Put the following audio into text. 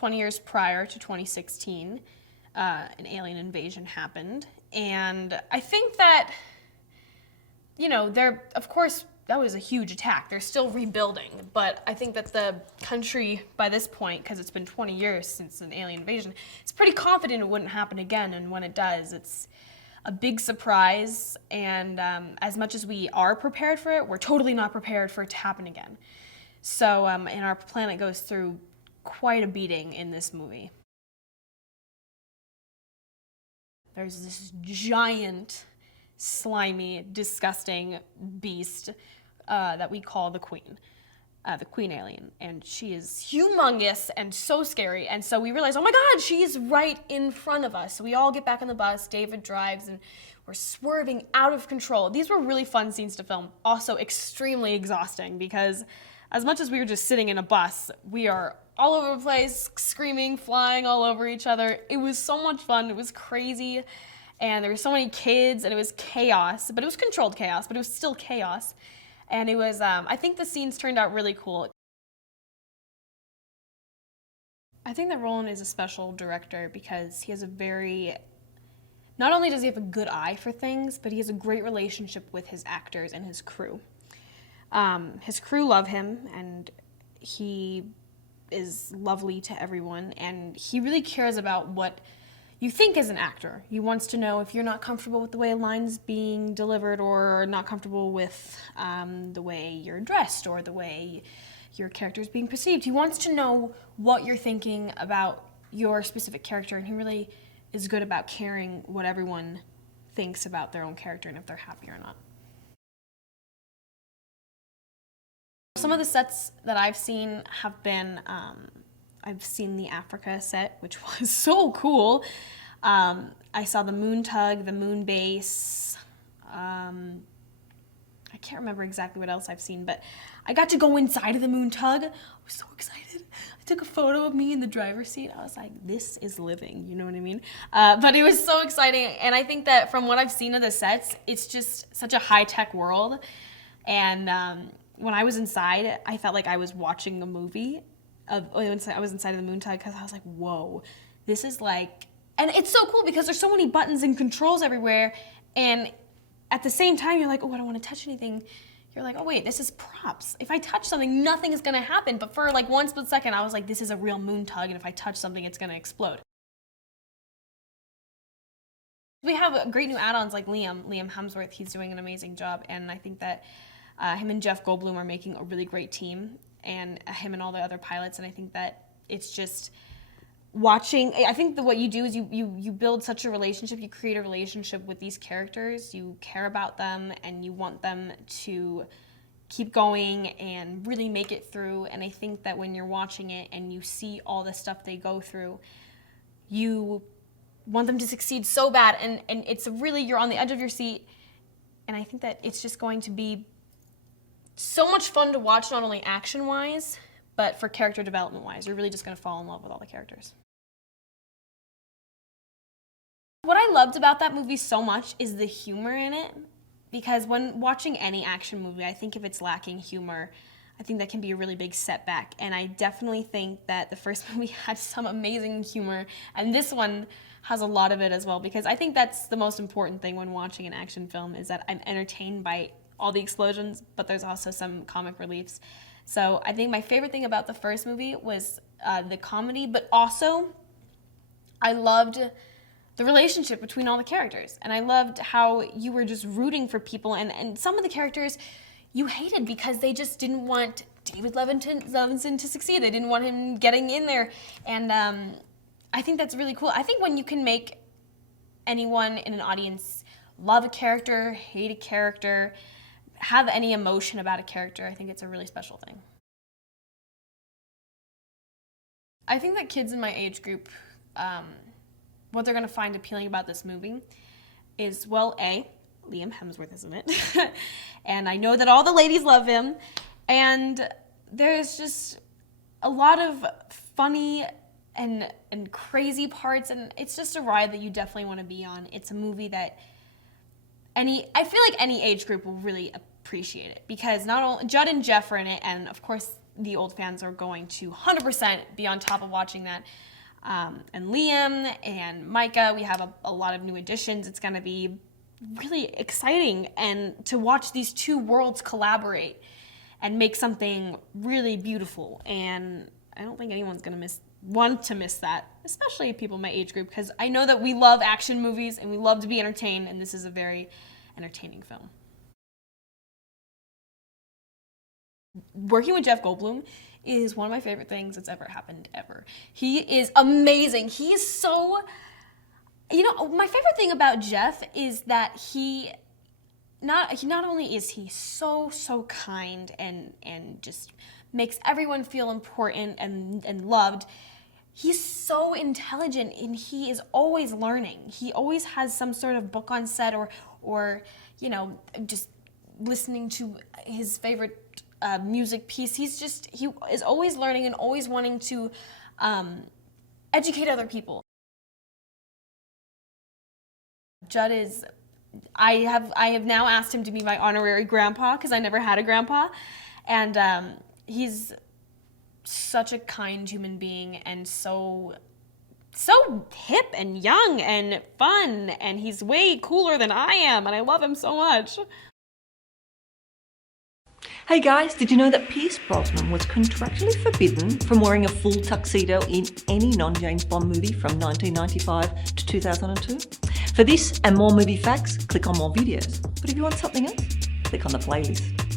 20 years prior to 2016, an alien invasion happened. And I think that, you know, of course, that was a huge attack. They're still rebuilding. But I think that the country, by this point, because it's been 20 years since an alien invasion, is pretty confident it wouldn't happen again. And when it does, it's a big surprise. And as much as we are prepared for it, we're totally not prepared for it to happen again. So, and our planet goes through quite a beating in this movie. There's this giant, slimy, disgusting beast that we call the Queen alien. And she is humongous and so scary. And so we realize, oh my God, she's right in front of us. So we all get back on the bus, David drives, and we're swerving out of control. These were really fun scenes to film. Also extremely exhausting because as much as we were just sitting in a bus, we are all over the place, screaming, flying all over each other. It was so much fun. It was crazy. And there were so many kids, and it was chaos. But it was controlled chaos, but it was still chaos. And it was, I think the scenes turned out really cool. I think that Roland is a special director because he has not only does he have a good eye for things, but he has a great relationship with his actors and his crew. His crew love him, and he is lovely to everyone, and he really cares about what you think as an actor. He wants to know if you're not comfortable with the way a line's being delivered or not comfortable with the way you're dressed or the way your character is being perceived. He wants to know what you're thinking about your specific character, and he really is good about caring what everyone thinks about their own character and if they're happy or not. Some of the sets that I've seen have been, I've seen the Africa set, which was so cool. I saw the moon tug, the moon base. I can't remember exactly what else I've seen, but I got to go inside of the moon tug. I was so excited. I took a photo of me in the driver's seat. I was like, this is living, you know what I mean? But it was so exciting, and I think that from what I've seen of the sets, it's just such a high-tech world, and when I was inside, I felt like I was watching a movie. I was inside of the moon tug because I was like, whoa, this is like, and it's so cool because there's so many buttons and controls everywhere, and at the same time, you're like, oh, I don't want to touch anything. You're like, oh wait, this is props. If I touch something, nothing is gonna happen. But for like one split second, I was like, this is a real moon tug, and if I touch something, it's gonna explode. We have great new add-ons like Liam Hemsworth. He's doing an amazing job, and I think that him and Jeff Goldblum are making a really great team, and him and all the other pilots, and I think that it's just watching. I think that what you do is you build such a relationship, you create a relationship with these characters, you care about them, and you want them to keep going and really make it through, and I think that when you're watching it and you see all the stuff they go through, you want them to succeed so bad, and it's really, you're on the edge of your seat, and I think that it's just going to be so much fun to watch, not only action-wise, but for character development-wise. You're really just going to fall in love with all the characters. What I loved about that movie so much is the humor in it, because when watching any action movie, I think if it's lacking humor, I think that can be a really big setback, and I definitely think that the first movie had some amazing humor, and this one has a lot of it as well, because I think that's the most important thing when watching an action film, is that I'm entertained by all the explosions, but there's also some comic reliefs. So I think my favorite thing about the first movie was the comedy, but also I loved the relationship between all the characters. And I loved how you were just rooting for people, and some of the characters you hated because they just didn't want David Levinson to succeed. They didn't want him getting in there. And I think that's really cool. I think when you can make anyone in an audience love a character, hate a character, have any emotion about a character, I think it's a really special thing. I think that kids in my age group, what they're going to find appealing about this movie is, well, A, Liam Hemsworth is in it, and I know that all the ladies love him, and there's just a lot of funny and crazy parts, and it's just a ride that you definitely want to be on. It's a movie that I feel like any age group will really appreciate it, because not only Judd and Jeff are in it, and of course the old fans are going to 100% be on top of watching that. And Liam and Micah, we have a lot of new additions. It's going to be really exciting and to watch these two worlds collaborate and make something really beautiful. And I don't think anyone's going to want to miss that, especially people in my age group, because I know that we love action movies and we love to be entertained, and this is a very entertaining film. Working with Jeff Goldblum is one of my favorite things that's ever happened ever. He is amazing. He is so, my favorite thing about Jeff is that he not only is he so kind and just makes everyone feel important and loved, he's so intelligent and he is always learning. He always has some sort of book on set or just listening to his favorite music piece. He is always learning and always wanting to educate other people. Judd is, I have now asked him to be my honorary grandpa because I never had a grandpa, and he's such a kind human being and so hip and young and fun, and he's way cooler than I am, and I love him so much. Hey guys, did you know that Pierce Brosnan was contractually forbidden from wearing a full tuxedo in any non-James Bond movie from 1995 to 2002? For this and more movie facts, click on more videos. But if you want something else, click on the playlist.